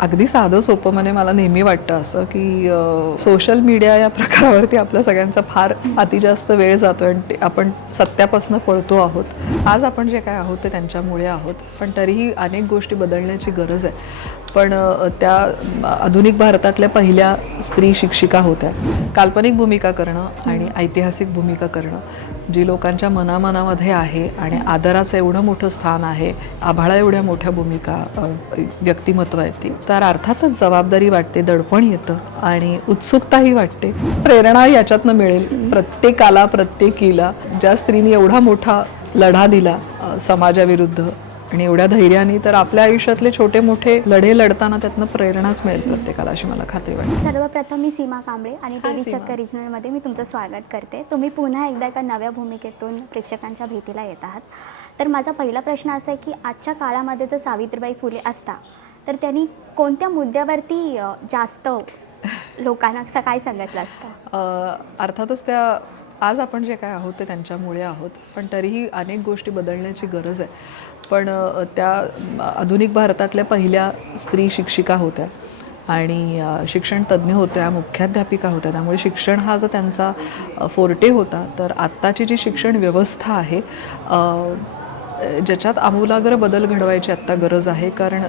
अगदी साधं सोपं म्हणजे मला नेहमी वाटतं असं की सोशल मीडिया या प्रकारावरती आपल्या सगळ्यांचा फार अति जास्त वेळ जातो आणि आपण सत्यापासून पळतो आहोत. आज आपण जे काय आहोत ते त्यांच्यामुळे आहोत, पण तरीही अनेक गोष्टी बदलण्याची गरज आहे. पण त्या आधुनिक भारतातल्या पहिल्या स्त्री शिक्षिका होत्या. काल्पनिक भूमिका करणं आणि ऐतिहासिक भूमिका करणं जी लोकांच्या मनामनामध्ये आहे आणि आदराचं एवढं मोठं स्थान आहे, आभाळा एवढ्या मोठ्या भूमिका व्यक्तिमत्व आहेत ती, तर अर्थातच जबाबदारी वाटते, दडपण येतं आणि उत्सुकताही वाटते. प्रेरणा याच्यातनं मिळेल प्रत्येकाला, प्रत्येकीला. ज्या स्त्रीने एवढा मोठा लढा दिला समाजाविरुद्ध आणि एवढ्या धैर्याने, तर आपल्या आयुष्यातले छोटे मोठे लढे लढताना त्यातनं प्रेरणाच मिळेल प्रत्येकाला, अशी मला खात्री वाटते. सर्वप्रथम मी सीमा कांबळे आणि टीव्ही चक्क रिजनलमध्ये मी तुमचं स्वागत करते. तुम्ही पुन्हा एकदा एका नव्या भूमिकेतून प्रेक्षकांच्या भेटीला येत आहात. तर माझा पहिला प्रश्न असा आहे की आजच्या काळामध्ये जर सावित्रीबाई फुले असता तर त्यांनी कोणत्या मुद्द्यावरती जास्त लोकांना काय सांगितलं असतं? अर्थातच त्या आज आपण जे काय आहोत ते त्यांच्यामुळे आहोत, पण तरीही अनेक गोष्टी बदलण्याची गरज आहे. पण त्या आधुनिक भारतातल्या पहिल्या स्त्री शिक्षिका होत्या आणि शिक्षण तज्ज्ञ होत्या, मुख्याध्यापिका होत्या. त्यामुळे शिक्षण हा जो त्यांचा फोर्टे होता. तर आत्ताची जी शिक्षण व्यवस्था आहे ज्याच्यात आमूलाग्र बदल घडवायची आत्ता गरज आहे. कारण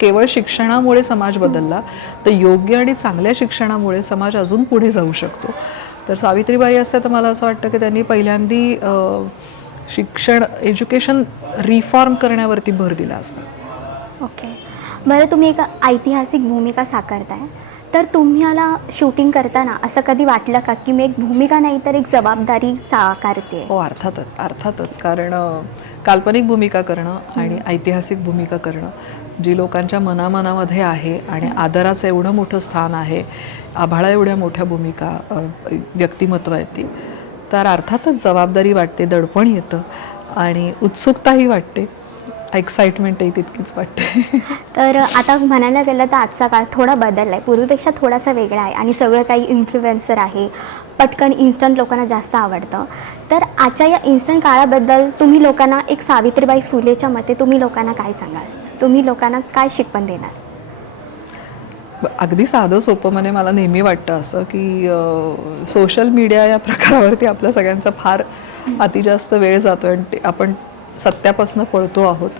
केवळ शिक्षणामुळे समाज बदलला तर योग्य आणि चांगल्या शिक्षणामुळे समाज अजून पुढे जाऊ शकतो. तर सावित्रीबाई असत्या तर मला असं वाटतं की त्यांनी पहिल्यांदी शिक्षण एज्युकेशन रिफॉर्म करण्यावरती भर दिला असता. ओके, बरं, तुम्ही एक ऐतिहासिक भूमिका साकारताय, तर तुम्हाला शूटिंग करताना असं कधी वाटलं का की मी एक भूमिका नाही तर एक जबाबदारी साकारते? हो, अर्थातच. कारण काल्पनिक भूमिका करणं आणि ऐतिहासिक भूमिका करणं जी लोकांच्या मनामनामध्ये आहे आणि आदराचं एवढं मोठं स्थान आहे, आभाळा एवढ्या मोठ्या भूमिका व्यक्तिमत्व आहेत ती, तर अर्थातच जबाबदारी वाटते, दडपण येतं आणि उत्सुकताही वाटते, एक्साइटमेंटही तितकीच वाटते. तर आता म्हणायला गेलं तर आजचा काळ थोडा बदलला आहे, पूर्वीपेक्षा थोडासा वेगळा आहे आणि सगळं काही इन्फ्लुएन्सर आहे, पटकन इन्स्टंट लोकांना जास्त आवडतं. तर आजच्या या इन्स्टंट काळाबद्दल तुम्ही लोकांना एक सावित्रीबाई फुलेच्या मते तुम्ही लोकांना काय सांगाल? तुम्ही लोकांना काय शिकवण देणार? अगदी साधं सोपं म्हणजे मला नेहमी वाटतं असं की सोशल मीडिया या प्रकारावरती आपल्या सगळ्यांचा फार अति जास्त वेळ जातो आणि आपण सत्यापासून पळतो आहोत.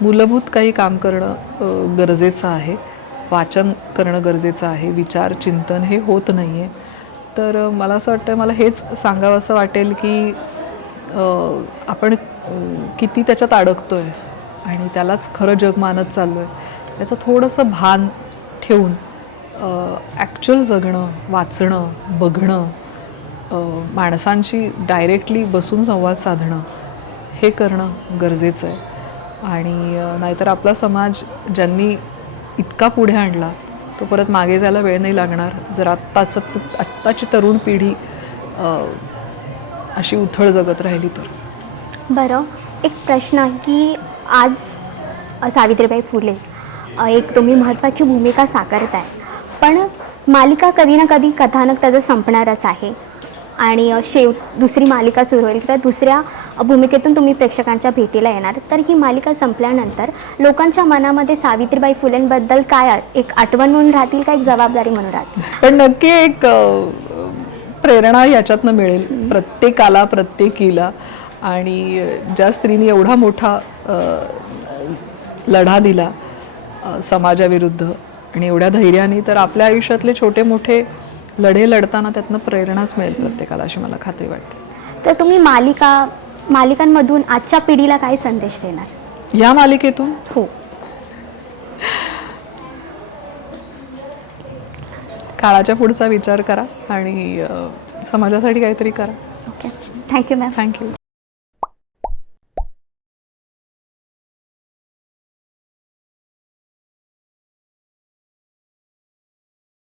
मूलभूत काही काम करणं गरजेचं आहे, वाचन करणं गरजेचं आहे, विचार चिंतन हे होत नाही आहे. तर मला असं वाटतं, मला हेच सांगावं असं वाटेल की आपण किती त्याच्यात अडकतो आहे आणि त्यालाच खरं जग मानत चाललो आहे, याचं थोडंसं भान ठेवून ॲक्च्युअल जगणं, वाचणं, बघणं, माणसांशी डायरेक्टली बसून संवाद साधणं हे करणं गरजेचं आहे. आणि नाहीतर आपला समाज ज्यांनी इतका पुढे आणला तो परत मागे जायला वेळ नाही लागणार जर आत्ताची तरुण पिढी अशी उथळ जगत राहिली तर. बरं, एक प्रश्न आहे की आज सावित्रीबाई फुले एक तुम्ही महत्त्वाची भूमिका साकारताय, पण मालिका कधी ना कधी कथानक त्याचं संपणारच आहे आणि दुसरी मालिका सुरू होईल तर दुसऱ्या भूमिकेतून तुम्ही प्रेक्षकांच्या भेटीला येणार. तर ही मालिका संपल्यानंतर लोकांच्या मनामध्ये सावित्रीबाई फुलेंबद्दल काय एक आठवण म्हणून राहतील का एक जबाबदारी म्हणून राहतील? पण नक्की एक प्रेरणा याच्यातनं मिळेल प्रत्येकाला, प्रत्येकीला. आणि ज्या स्त्रीने एवढा मोठा लढा दिला समाजाविरुद्ध आणि एवढ्या धैर्याने, तर आपल्या आयुष्यातले छोटे मोठे लढे लढताना त्यातनं प्रेरणाच मिळेल प्रत्येकाला, अशी मला खात्री वाटते. तर तुम्ही मालिकांमधून आजच्या पिढीला काय संदेश देणार या मालिकेतून? हो, काळाच्या पुढचा विचार करा आणि समाजासाठी काहीतरी करा. Okay, thank you ma'am. थँक्यू.